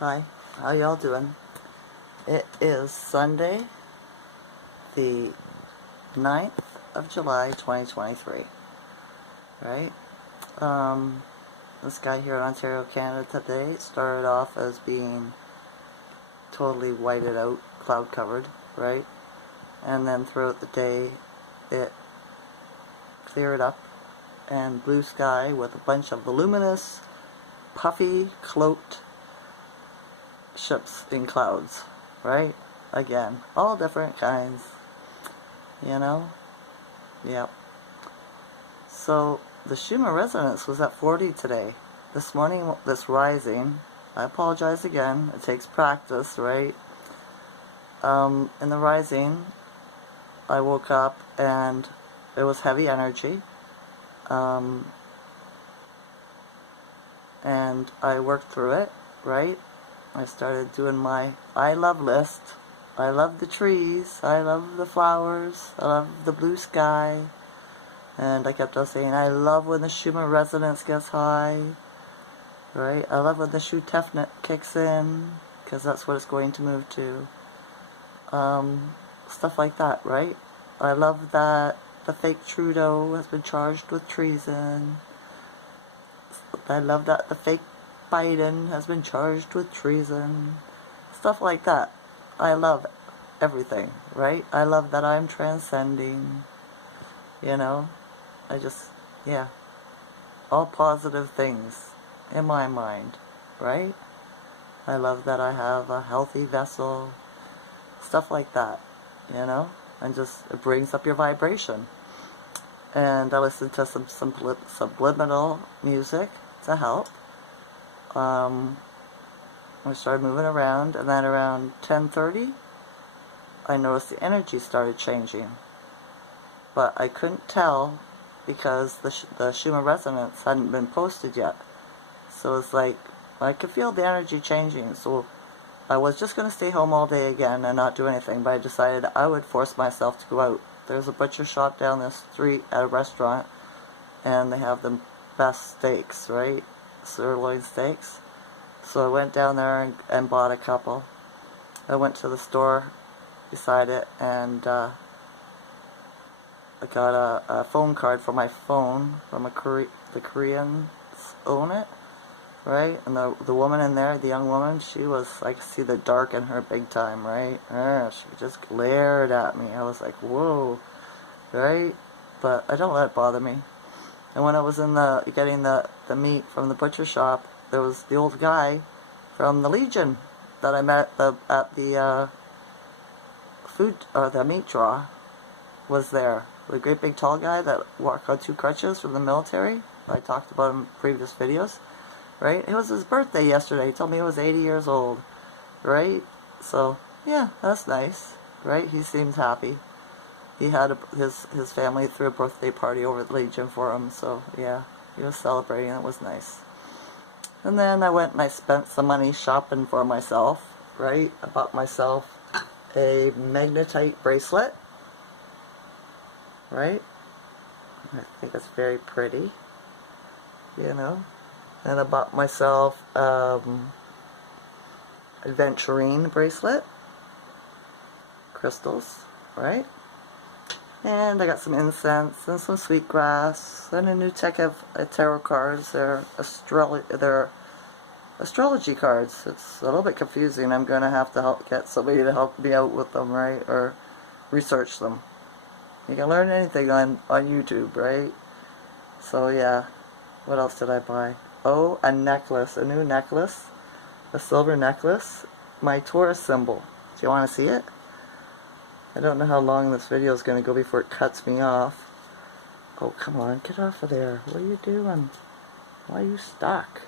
Hi, how y'all doing? It is Sunday, the 9th of July, 2023, right? This guy here in Ontario, Canada today started off as being totally whited out, cloud covered, right? And then throughout the day, it cleared up and blue sky with a bunch of voluminous, puffy, cloaked ships in clouds, right? Again, all different kinds, you know? Yep. So, the Schumann resonance was at 40 today. This morning, this rising, I apologize again, it takes practice, right? In the rising, I woke up and it was heavy energy. And I worked through it, right? I started doing my I love list. I love the trees, I love the flowers, I love the blue sky. And I kept on saying, I love when the Schumann resonance gets high, right? I love when the Shu Tefnet kicks in, because that's what it's going to move to. Stuff like that, right? I love that the fake Trudeau has been charged with treason. I love that the fake Biden has been charged with treason. Stuff like that. I love everything, right? I love that I'm transcending, you know? Yeah. All positive things in my mind, right? I love that I have a healthy vessel. Stuff like that, you know? And just, it brings up your vibration. And I listen to some subliminal music to help. I started moving around, and then around 10:30, I noticed the energy started changing. But I couldn't tell because the Schumann resonance hadn't been posted yet. So it's like, I could feel the energy changing. So I was just going to stay home all day again and not do anything, but I decided I would force myself to go out. There's a butcher shop down the street at a restaurant, and they have the best steaks, right? Sirloin steaks. So I went down there and bought a couple. I went to the store beside it, and I got a phone card for my phone from the Koreans own it, right? And the woman in there, the young woman, she was, I could see the dark in her big time, right? She just glared at me. I was like, whoa, right? But I don't let it bother me. And when I was getting the meat from the butcher shop, there was the old guy from the Legion that I met at the the meat draw was there. The great big tall guy that walked on two crutches from the military. I talked about him in previous videos, right? It was his birthday yesterday. He told me he was 80 years old, right? So, yeah, that's nice, right? He seems happy. He had his family threw a birthday party over at Legion for him, so yeah, he was celebrating. It was nice. And then I went and I spent some money shopping for myself, right? I bought myself a magnetite bracelet, right? I think it's very pretty, you know. And I bought myself aventurine bracelet, crystals, right? And I got some incense and some sweetgrass and a new deck of tarot cards. They're astrology cards. It's a little bit confusing. I'm going to have to get somebody to help me out with them, right? Or research them. You can learn anything on YouTube, right? So yeah, what else did I buy? Oh, a necklace, a new necklace, a silver necklace, my Taurus symbol. Do you want to see it? I don't know how long this video is going to go before it cuts me off. Oh, come on, get off of there. What are you doing? Why are you stuck?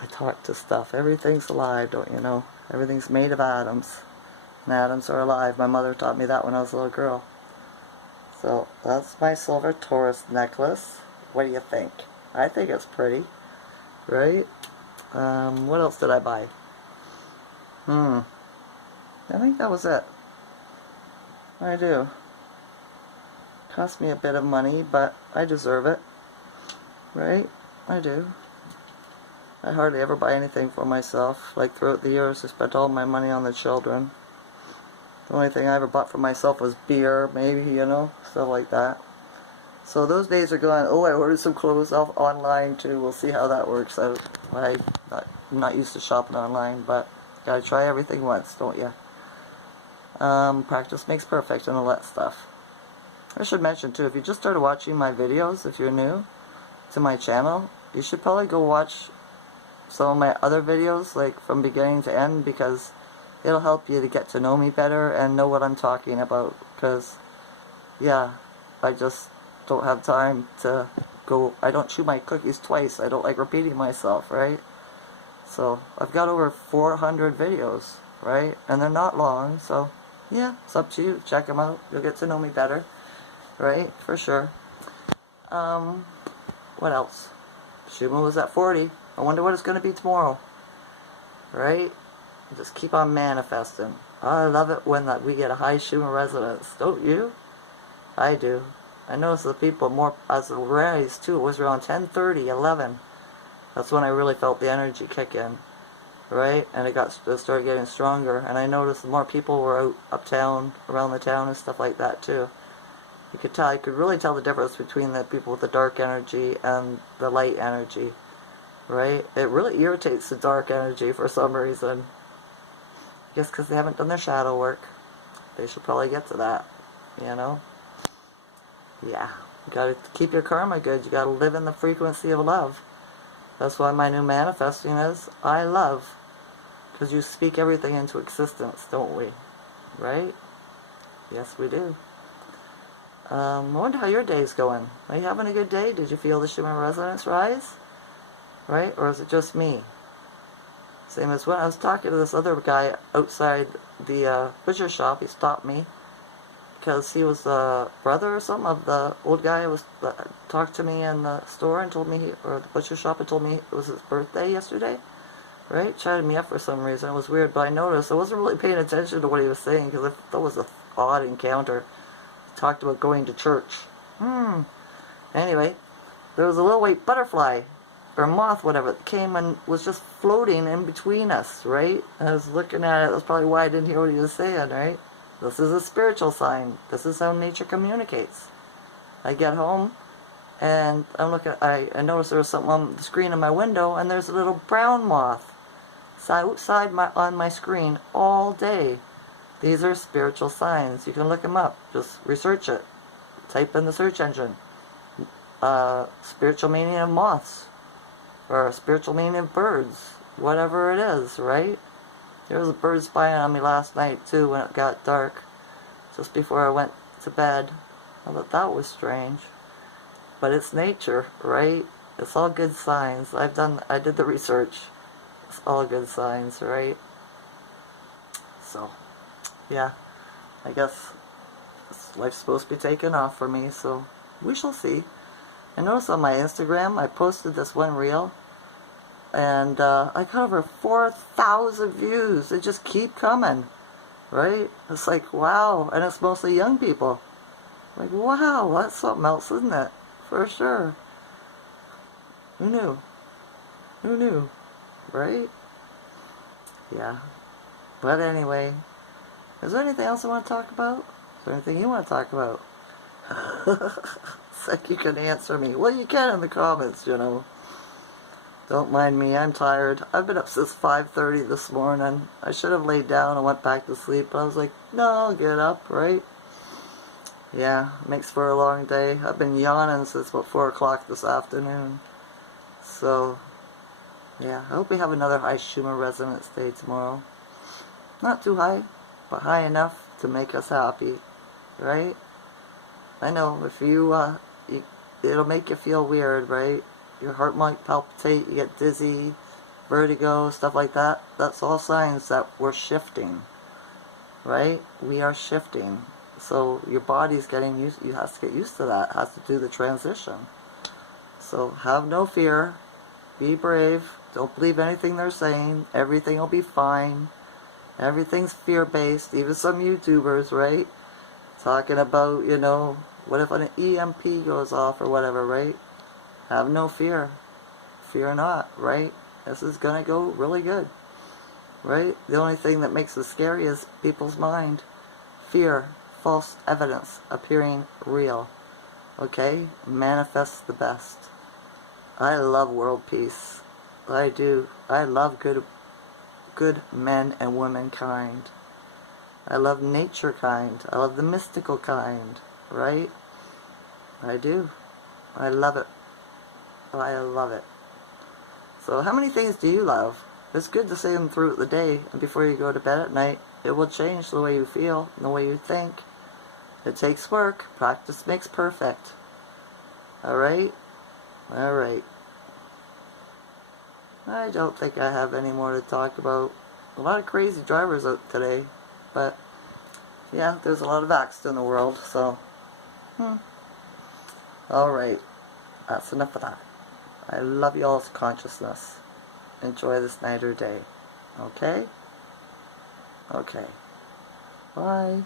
I talk to stuff. Everything's alive, don't you know? Everything's made of atoms. And atoms are alive. My mother taught me that when I was a little girl. So, that's my silver Taurus necklace. What do you think? I think it's pretty. Right? What else did I buy? I think that was it. I do. Cost me a bit of money, but I deserve it. Right? I do. I hardly ever buy anything for myself. Like throughout the years, I spent all my money on the children. The only thing I ever bought for myself was beer, maybe, you know, stuff like that. So those days are gone. Oh, I ordered some clothes off online too. We'll see how that works out. I'm not used to shopping online, but gotta try everything once, don't you? Practice makes perfect and all that stuff. I should mention too, if you just started watching my videos, if you're new to my channel, you should probably go watch some of my other videos, like from beginning to end, because it'll help you to get to know me better and know what I'm talking about. Because, yeah, I just don't have time to go. I don't chew my cookies twice. I don't like repeating myself, right? So I've got over 400 videos, right? And they're not long, so yeah, it's up to you. Check them out. You'll get to know me better, right? For sure. What else? Schumann was at 40. I wonder what it's going to be tomorrow, right? Just keep on manifesting. I love it when we get a high Schumann resonance, don't you? I do. I notice the people more as it rise too. It was around 10:30, 11. That's when I really felt the energy kick in, right? And it started getting stronger. And I noticed the more people were out uptown, around the town and stuff like that too. You could tell. You could really tell the difference between the people with the dark energy and the light energy, right? It really irritates the dark energy for some reason. I guess because they haven't done their shadow work. They should probably get to that, you know? Yeah. You gotta keep your karma good. You gotta live in the frequency of love. That's why my new manifesting is, I love. Because you speak everything into existence, don't we? Right? Yes, we do. I wonder how your day's going. Are you having a good day? Did you feel the Schumann resonance rise? Right? Or is it just me? Same as when I was talking to this other guy outside the butcher shop. He stopped me because he was a brother or something of the old guy who talked to me in the store and told me, or the butcher shop, and told me it was his birthday yesterday. Right? Chatted me up for some reason. It was weird, but I noticed I wasn't really paying attention to what he was saying because I thought it was an odd encounter. He talked about going to church. Anyway, there was a little white butterfly or moth, whatever, that came and was just floating in between us, right? And I was looking at it. That's probably why I didn't hear what he was saying, right? This is a spiritual sign. This is how nature communicates. I get home and I'm looking. I noticed there was something on the screen in my window, and there's a little brown moth outside on my screen all day. These are spiritual signs. You can look them up. Just research it. Type in the search engine. Spiritual meaning of moths. Or spiritual meaning of birds. Whatever it is, right? There was a bird spying on me last night too when it got dark. Just before I went to bed. I thought that was strange. But it's nature, right? It's all good signs. I did the research. It's all good signs, right? So, yeah. I guess life's supposed to be taking off for me, so we shall see. I noticed on my Instagram, I posted this one reel, and I got over 4,000 views. They just keep coming, right? It's like, wow, and it's mostly young people. Like, wow, that's something else, isn't it? For sure. Who knew? Who knew? Right? Yeah. But anyway, is there anything else I want to talk about? Is there anything you want to talk about? It's like you can answer me. Well, you can in the comments, you know. Don't mind me, I'm tired. I've been up since 5:30 this morning. I should have laid down and went back to sleep, but I was like, no, I'll get up, right? Yeah, makes for a long day. I've been yawning since about 4 o'clock this afternoon. So, yeah, I hope we have another high Schumann resonance day tomorrow. Not too high, but high enough to make us happy, right? I know, if it'll make you feel weird, right? Your heart might palpitate, you get dizzy, vertigo, stuff like that. That's all signs that we're shifting, right? We are shifting. So your body's getting used, you have to get used to that, has to do the transition. So have no fear, be brave, don't believe anything they're saying, everything will be fine. Everything's fear-based, even some YouTubers, right? Talking about, you know, what if an EMP goes off or whatever, right? Have no fear. Fear not, right? This is going to go really good, right? The only thing that makes it scary is people's mind. Fear, false evidence appearing real. Okay? Manifest the best. I love world peace. I do. I love good men and women kind. I love nature kind. I love the mystical kind, right? I do. I love it. I love it. So how many things do you love? It's good to say them throughout the day, and before you go to bed at night, it will change the way you feel, and the way you think. It takes work. Practice makes perfect. Alright? Alright. I don't think I have any more to talk about. A lot of crazy drivers out today, but yeah, there's a lot of accidents in the world, so alright, that's enough of that. I love y'all's consciousness. Enjoy this night or day. Okay? Okay. Bye.